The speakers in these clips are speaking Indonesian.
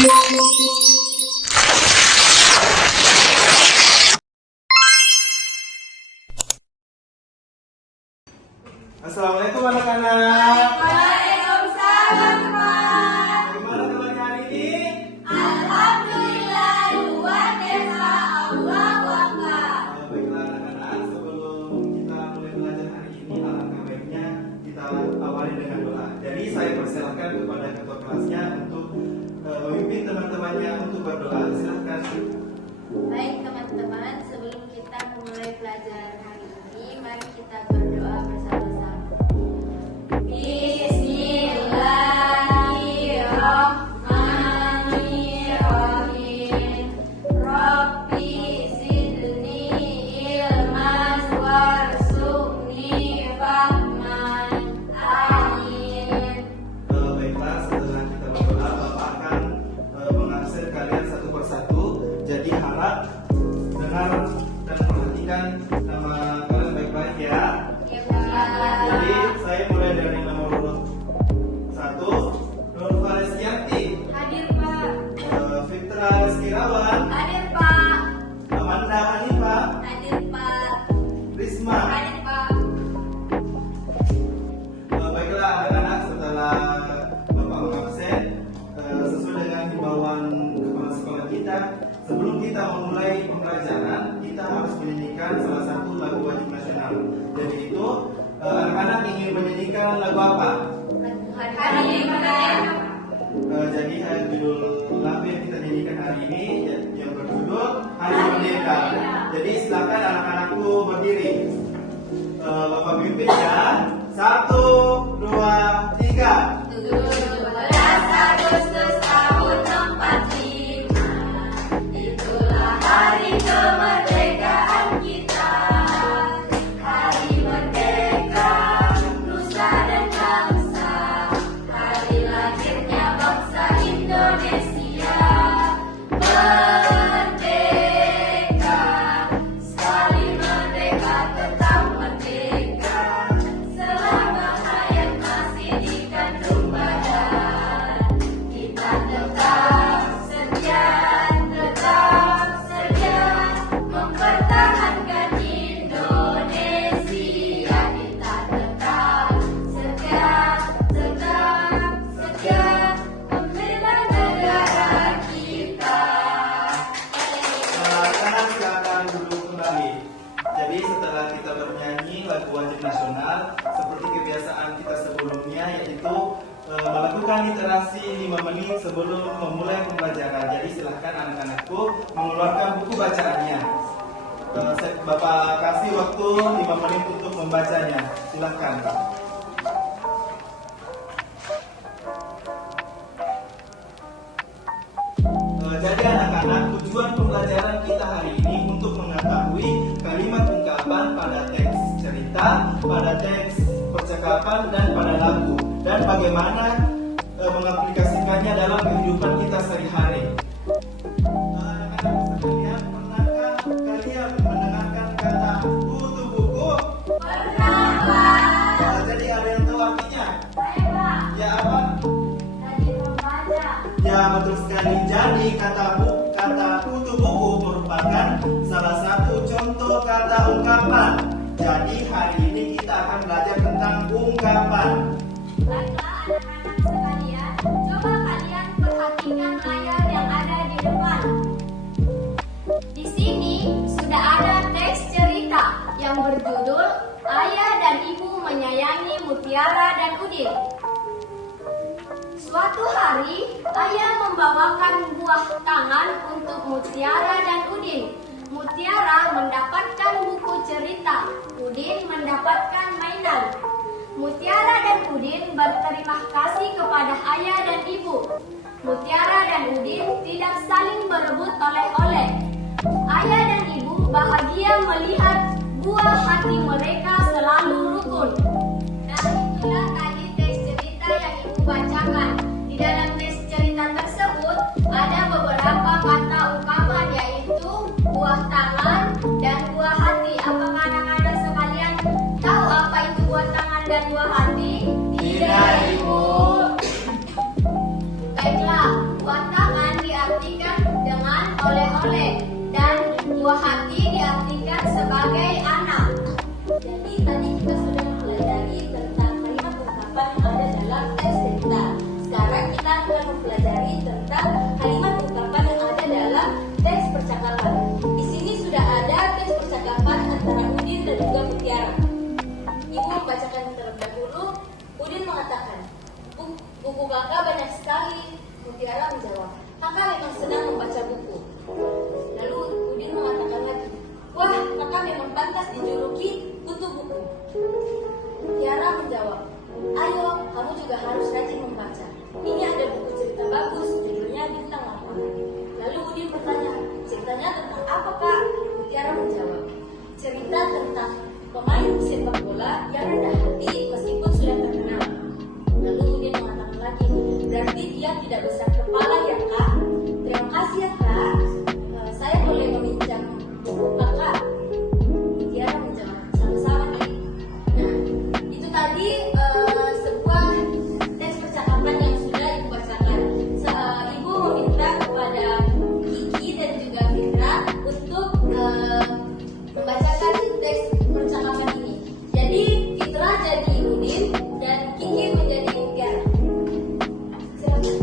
Assalamualaikum anak-anak. Waalaikumsalam, Pak. Bagaimana temannya hari ini? Alhamdulillah, luar biasa. Allahu Akbar. Baiklah anak-anak, sebelum kita mulai belajar hari ini, alangkah baiknya kita awali dengan doa. Jadi saya persilahkan kepada ketua kelasnya untuk memimpin teman-temannya untuk berdoa. Silahkan. Baik teman-teman, sebelum kita memulai pelajaran hari ini, mari kita berdoa bersama-sama. Bismillahirrahmanirrahim. Rabbi zidni ilman warzuqni fahman. Amin. Baiklah, setelah kita berdoa, Bapak akan mengabsen kalian satu persatu. Jadi harap dengar dan perhatikan nama kalian baik-baik ya. Ya, Pak. Jadi saya mulai dari nomor urut 1, Nur Falesianti, Hadir, Pak. Fitra Rizkirawan, Hadir, Pak. Amanda Hanifah, Hadir, Pak. Risma. Hadir, Pak. Baiklah anak-anak, setelah Bapak mengabsen sesuai dengan himbauan kepala sekolah kita, sebelum kita memulai pembelajaran, kita harus menyanyikan salah satu lagu wajib nasional. Jadi itu anak-anak ingin menyanyikan lagu apa? Hari Merdeka. Jadi judul lagu yang kita nyanyikan hari ini yang berjudul Hari Merdeka. Jadi silakan anak-anakku berdiri. Bapak pimpin ya. 1, 2, 3. 17 Agustus tahun 45, itulah hari kemerdekaan kita. Hari merdeka, nusa dan bangsa, hari lahirnya bangsa Indonesia. Merdeka, sekali merdeka tetap merdeka, selama hayat masih dikandung badan. Kita tetap setia mempertahankan Indonesia. Kita tetap setia membela negara kita. Silakan duduk kembali. Jadi setelah kita bernyanyi lagu wajib nasional, seperti kebiasaan kita sebelumnya, yaitu melakukan literasi 5 menit sebelum memulai pembelajaran. Jadi silahkan anak-anakku mengeluarkan buku bacaannya. Bapak kasih waktu 5 menit untuk membacanya. Silahkan. Jadi anak-anak, tujuan pembelajaran kita hari ini untuk mengetahui kalimat ungkapan pada teks cerita, pada teks percakapan, dan pada lagu, dan bagaimana mengaplikasikannya dalam kehidupan kita sehari-hari. Anak-anak sekalian, pernahkah kalian mendengarkan kata kutu buku? Pernah, Pak. Jadi ada yang tahu artinya? Saya, Pak. Ya apa? Tadi membaca. Ya, betul sekali. Jadi kata kutu buku merupakan salah satu contoh kata ungkapan. Jadi hari ini kita akan belajar tentang ungkapan. Baiklah anak-anak sekalian, coba kalian perhatikan layar yang ada di depan. Di sini sudah ada teks cerita yang berjudul Ayah dan Ibu Menyayangi Mutiara dan Udin. Suatu hari, ayah membawakan buah tangan untuk Mutiara dan Udin. Mutiara mendapatkan buku cerita, Udin mendapatkan mainan. Mutiara dan Udin berterima kasih kepada ayah dan ibu. Mutiara dan Udin tidak saling berebut oleh-oleh. Ayah dan ibu bahagia melihat buah hati mereka selalu rukun. Nah, itulah tadi teks cerita yang ibu bacakan. Di dalam teks cerita tersebut ada beberapa kata ungkapan, yaitu buah tangan dan buah hati. Apakah anak-anak sekalian tahu apa itu buah tangan dan buah hati? Tidak, Ibu. Baiklah, buah tangan kakak banyak sekali. Mutiara menjawab, kakak memang senang membaca buku. Lalu Udin mengatakan lagi, wah, kakak memang pantas dijuluki kutu buku. Mutiara menjawab, ayo, kamu juga harus rajin membaca. Ini ada buku cerita bagus, judulnya Bintang Lapangan. Lalu Udin bertanya, ceritanya tentang apa, Kak? Mutiara menjawab, cerita tentang pemain sepak bola yang rendah hati meskipun sudah terkenal. Lalu Udin mengatakan lagi, berarti dia tidak besar kepala ya, Kak? Terima kasih ya, Kak. Saya boleh meminjam buku kakak? Mutiara menjawab, sama-sama nih. Nah, itu tadi sebuah teks percakapan yang sudah Ibu bacakan. Ibu meminta kepada Kiki dan juga Fitra untuk membacakan teks percakapan ini. Jadi Fitra jadi Udin dan Kiki menjadi Mutiara. Silakan.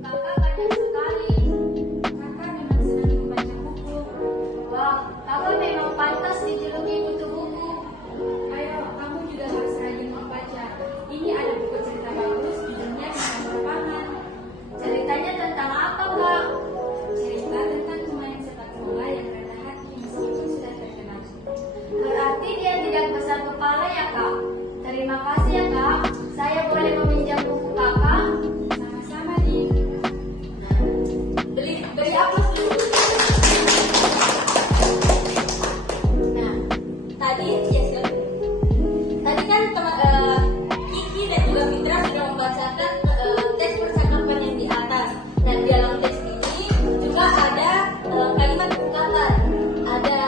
Kakak banyak sekali. Kakak memang senang membaca buku. Wah, kakak memang pantas dijuluki kutu buku. Ayo, kamu juga harus rajin membaca. Ini ada buku cerita bagus, judulnya Bintang Lapangan. Ceritanya tentang apa, Kak? Cerita tentang pemain sepak bola yang rendah hati meskipun sudah terkenal. Berarti dia tidak besar kepala ya, Kak? Terima kasih ya, Kak. Saya boleh meminjam buku kakak? Sama-sama, Di. Beri aplaus dulu. Nah, tadi ya silakan. Tadi kan Kiki dan juga Fitra sudah membacakan teks percakapan yang di atas. Nah, di dalam teks ini juga ada kalimat ungkapan, ada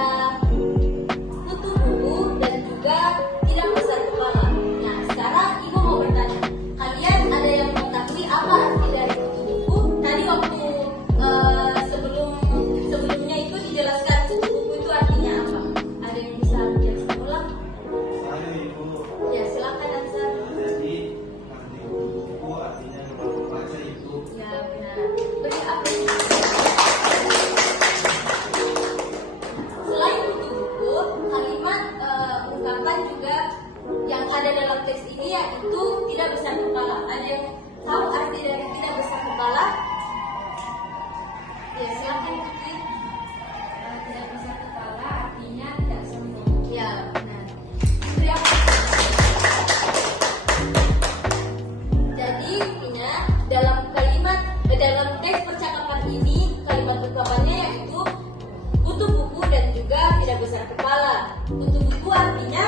kutu buku dan juga tidak besar kepala. Nah, sekarang Ibu mau bertanya, kalian ada yang mengetahui apa arti dari kutu buku? Tadi waktu sebelumnya itu dijelaskan kutu buku itu artinya apa? Ada yang bisa menjelaskan ulang? Saya Ibu. Ya, silakan Ansar. Jadi arti buku artinya tempat membaca itu. Ya, benar. Beri aplaus. Selain kutu buku, kalimat ungkapan juga yang ada dalam teks ini yaitu tidak besar kepala. Ada yang tahu arti dari tidak besar kepala? Ya, silakan Kiki. Tidak besar kepala artinya tidak sombong. Ya, benar. Beri aplaus. Jadi intinya dalam teks percakapan ini kalimat ungkapannya yaitu kutu buku dan juga tidak besar kepala. Kutu buku artinya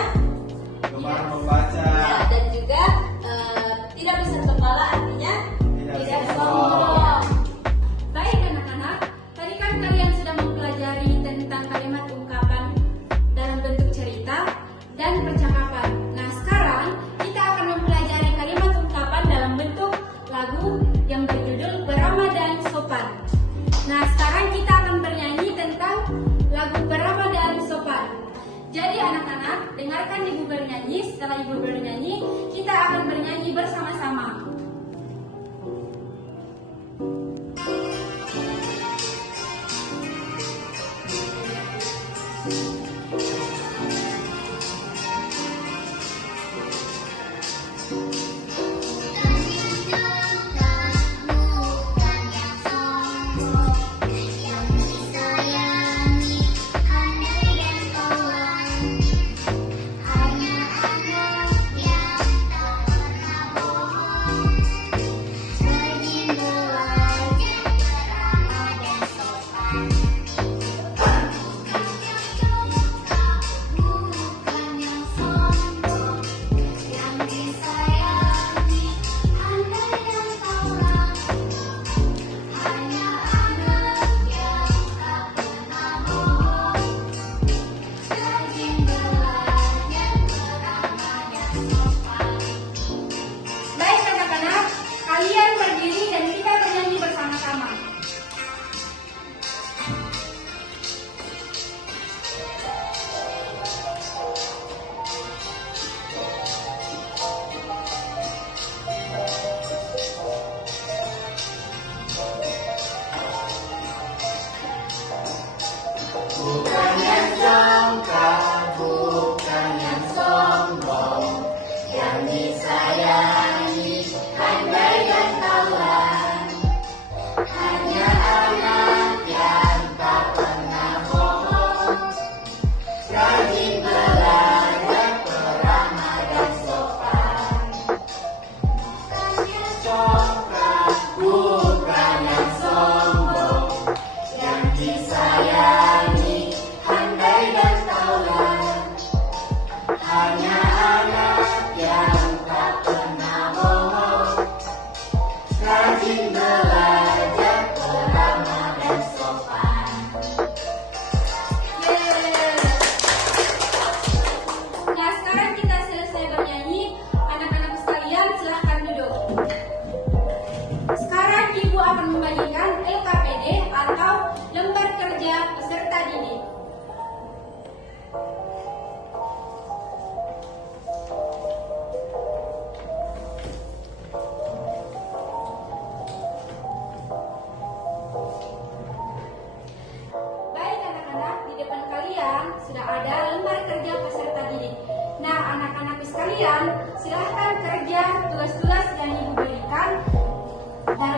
Gemar membaca. ya, dan juga tidak besar kepala artinya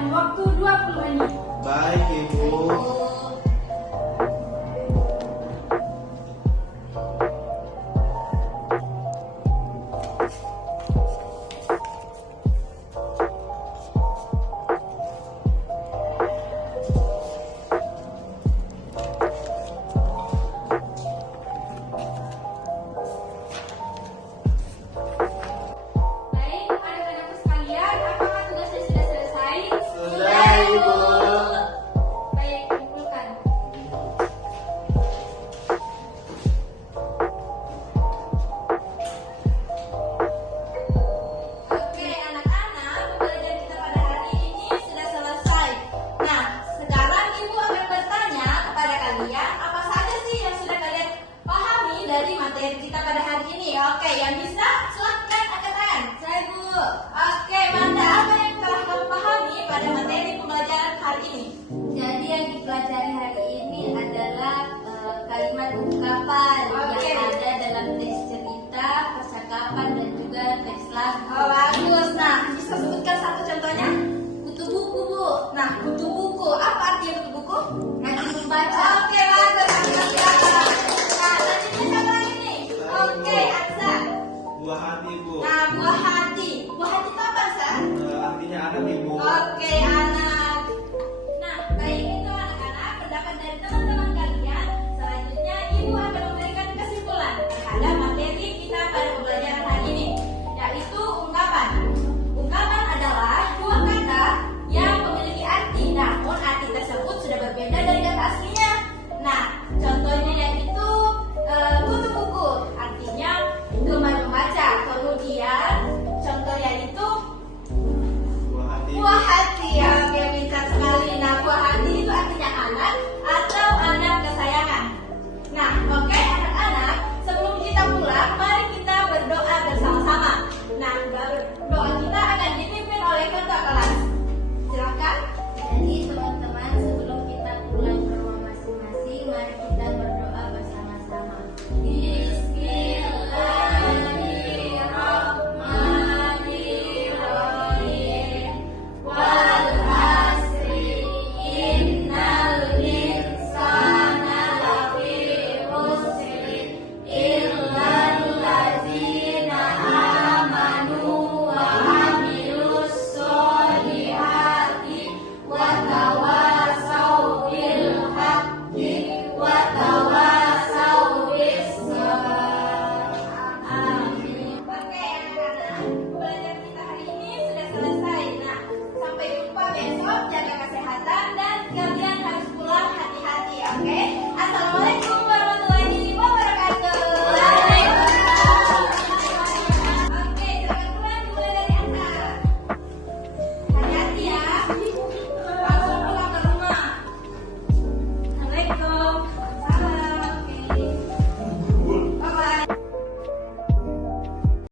dalam waktu 20 menit. Baik, Ibu. Baik, anak-anakku sekalian, apakah tugasnya sudah selesai? Sudah, Ibu. Baik, kumpulkan. Oke, anak-anak, pembelajaran kita pada hari ini sudah selesai. Nah, sekarang Ibu akan bertanya kepada kalian apa saja sih yang sudah kalian pahami dari materi kita pada hari ini. Oke, yang bisa silakan angkat tangan. Saya Bu. Oke, Manda, apa yang telah kamu pahami pada materi pembelajaran hari ini? Jadi yang dipelajari hari ini adalah kalimat ungkapan Oke. yang ada dalam teks cerita, percakapan dan juga teks lagu. Oh, bagus.